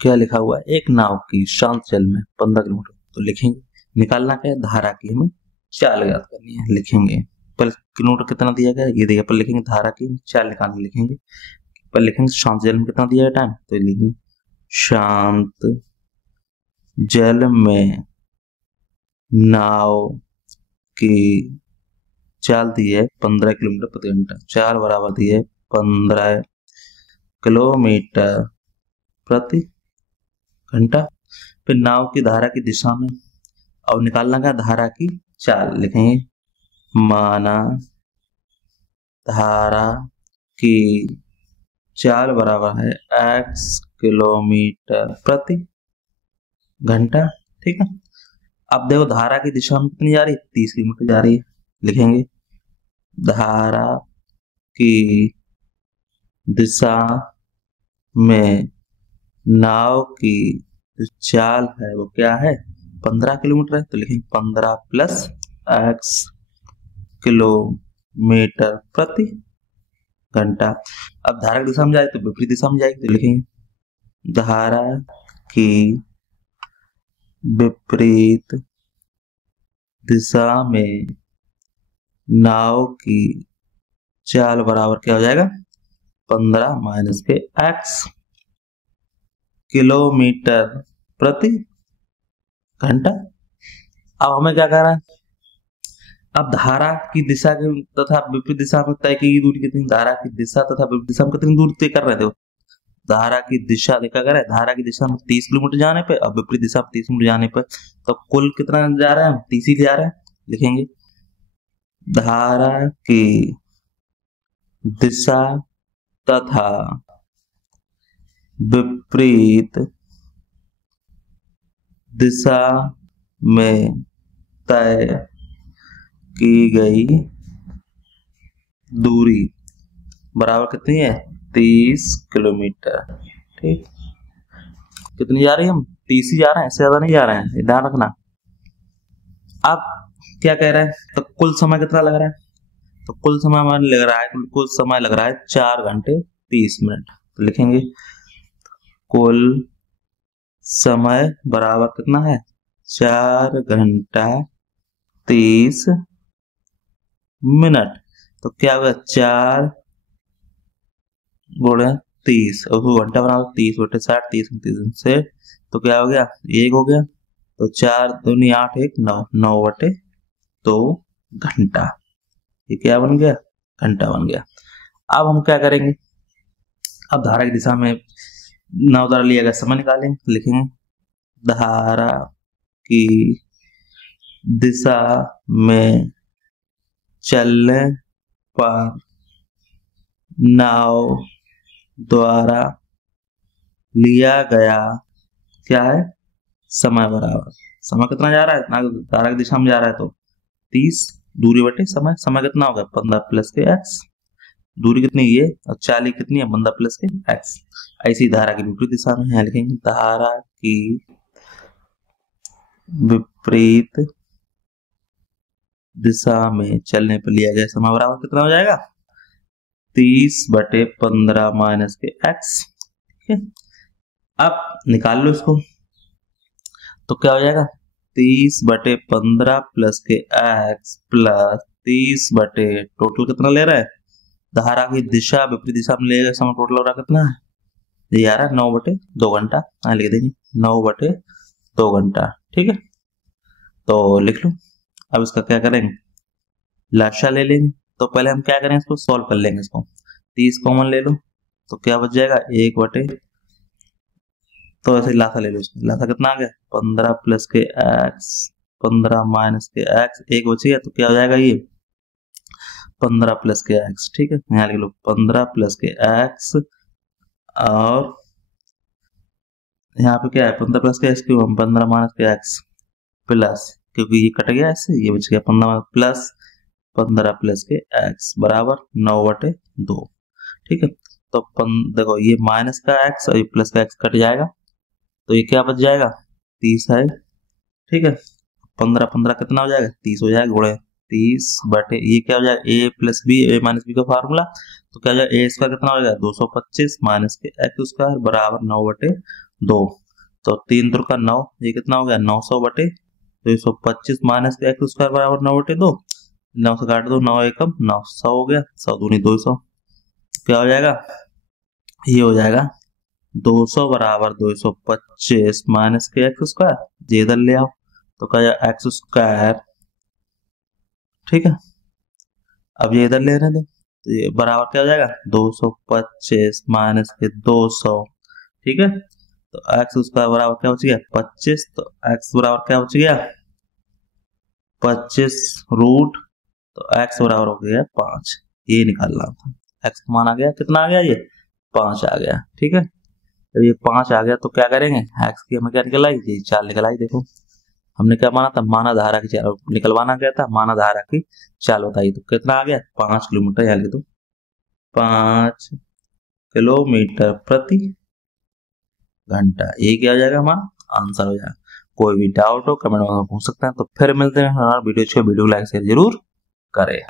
क्या लिखा हुआ है, एक नाव की शांत जल में 15 किलोमीटर, तो लिखेंगे निकालना क्या है, धारा की हमें चाल ज्ञात करनी है। लिखेंगे पर किलोमीटर कितना दिया गया ये देखिए, पर लिखेंगे धारा की चाल निकालने, लिखेंगे पर लिखेंगे शांत जल में कितना दिया है टाइम, तो लिखेंगे शांत जल में नाव की चाल दी है 15 किलोमीटर प्रति घंटा, चाल बराबर दी है 15 किलोमीटर प्रति घंटा। फिर नाव की धारा की दिशा में, अब निकालना का धारा की चाल, लिखेंगे माना धारा की चाल बराबर है x किलोमीटर प्रति घंटा। ठीक है, अब देखो धारा की दिशा में कितनी जा रही है, 30 किलोमीटर जा रही है। लिखेंगे धारा की दिशा में नाव की जो चाल है वो क्या है, 15 किलोमीटर है, तो लिखेंगे 15 प्लस x किलोमीटर प्रति घंटा। अब धारा की दिशा में जाए तो विपरीत दिशा में जाएगी, तो लिखेंगे धारा की विपरीत दिशा में नाव की चाल बराबर क्या हो जाएगा, 15 माइनस के x किलोमीटर प्रति घंटा। अब हमें क्या करना है, अब धारा की दिशा के तथा विपरीत दिशा में तय की दूरी कितनी, धारा की दिशा तथा विपरीत दिशा में कितनी दूरी तय कर रहे थे, धारा की दिशा देखा करें, धारा की दिशा में 30 किलोमीटर जाने पे और विपरीत दिशा में 30 किलोमीटर जाने पे, तो कुल कितना जा रहा है, 30 ही जा रहा है। लिखेंगे धारा की दिशा तथा विपरीत दिशा में तय की गई दूरी बराबर कितनी है, 30 किलोमीटर। ठीक, कितनी जा रही है, हम 30 ही जा रहे हैं, इससे ज्यादा नहीं जा रहे हैं, ध्यान रखना। अब क्या कह रहे हैं, तो कुल समय कितना लग रहा है, तो कुल समय हमारे लग रहा है, कुल समय लग रहा है 4 घंटे 30 मिनट। तो लिखेंगे कुल समय बराबर कितना है, 4 घंटा 30 मिनट। तो क्या होगा, 4 गुणे 30 और घंटा बना 30 बटे 60, 30 से तो क्या हो गया, 1 हो गया, तो 4 दूनी 8 1 9, 9 बटे 2 घंटा। ये क्या बन गया, घंटा बन गया। अब हम क्या करेंगे, अब धारा की दिशा में नाव द्वारा लिया गया समय निकालेंगे। लिखेंगे धारा की दिशा में चलने पर नाव द्वारा लिया गया क्या है, समय बराबर, समय कितना जा रहा है, धारा की दिशा में जा रहा है तो 30 दूरी बटे समय, समय कितना होगा 15 प्लस के x, दूरी कितनी ये और 40 कितनी है 15 प्लस के x। ऐसी धारा की विपरीत दिशा में है, लिखेंगे धारा की विपरीत दिशा में चलने पर लिया गया समय बराबर कितना हो जाएगा, 30 बटे 15 माइनस के x। ठीक है, अब निकाल लो इसको, तो क्या हो जाएगा 30 बटे 15 प्लस के x प्लस 30 बटे टोटल कितना ले रहा है, धारा की दिशा विपरीत दिशा में लेगा समय टोटल हो रहा कितना है, ये आ रहा है 9 बटे 2 घंटा। लिख देंगे 9 बटे 2 घंटा। ठीक है, तो लिख लो। अब इसका क्या करेंगे, लाशा ले लेंगे। तो पहले हम क्या करें, इसको सॉल्व कर लेंगे। इसको 30 कॉमन ले लो तो क्या बच जाएगा 1 बटे, तो ऐसे लासा ले लो, इसमें लासा कितना आ गया 15 प्लस के x 15 माइनस के x, 1 बच गया तो क्या हो जाएगा ये 15 प्लस के x। ठीक है, यहाँ लिख लो 15 प्लस के x और यहाँ पे क्या है 15 प्लस के x क्यों, 15 माइनस के x प्लस, क्योंकि ये कट गया ऐसे, ये बच गया 15 प्लस 15 प्लस के x बराबर 9 बटे 2। ठीक है, तो देखो ये माइनस का x और ये प्लस का x कट जाएगा, तो ये क्या बच जाएगा 30 है। ठीक है, 15 15 कितना हो जाएगा 30 हो जाएगा, गुणे 30 ये क्या हो जाएगा, ए प्लस बी, ए माइनस बी का फार्मूला, तो क्या हो जाएगा, ए स्क्वायर कितना हो जाएगा 225 माइनस के एक्स स्क्वायर बराबर 9/2। तो 3 दूर का 9, ये कितना हो गया 900/225 माइनस के एक्स स्क्वायर बराबर 9/2। 9 से काट दो, 9 एकम 9, 100 हो गया, 100 दूनी 200, क्या हो जाएगा, ये हो जाएगा 200 बराबर 225 माइनस के एक्स स्क्वायर, ये इधर ले आओ तो क्या एक्स स्क्वायर, ठीक है। अब ये इधर ले रहे दो तो ये बराबर क्या हो जाएगा 225 माइनस के 200, ठीक है। तो एक्स स्क्वायर बराबर क्या बच गया 25, तो एक्स बराबर क्या बच गया 25 रूट, तो एक्स बराबर हो गया 5, ये निकालना था। एक्स का मान आ गया, कितना आ गया, ये 5 आ गया, ठीक है। जब ये 5 आ गया तो क्या करेंगे, एक्स की हमें क्या निकल आई, ये 4 निकल आई। देखो हमने क्या माना था, माना धारा की चाल निकलवाना गया था, माना धारा की चाल बताई, तो कितना आ गया 5 किलोमीटर, यहाँ लिख दो 5 किलोमीटर प्रति घंटा, ये क्या हो जाएगा हमारा आंसर हो जाएगा। कोई भी डाउट हो कमेंट में पूछ सकते हैं। तो फिर मिलते हैं, वीडियो अच्छी वीडियो लाइक शेयर जरूर करें।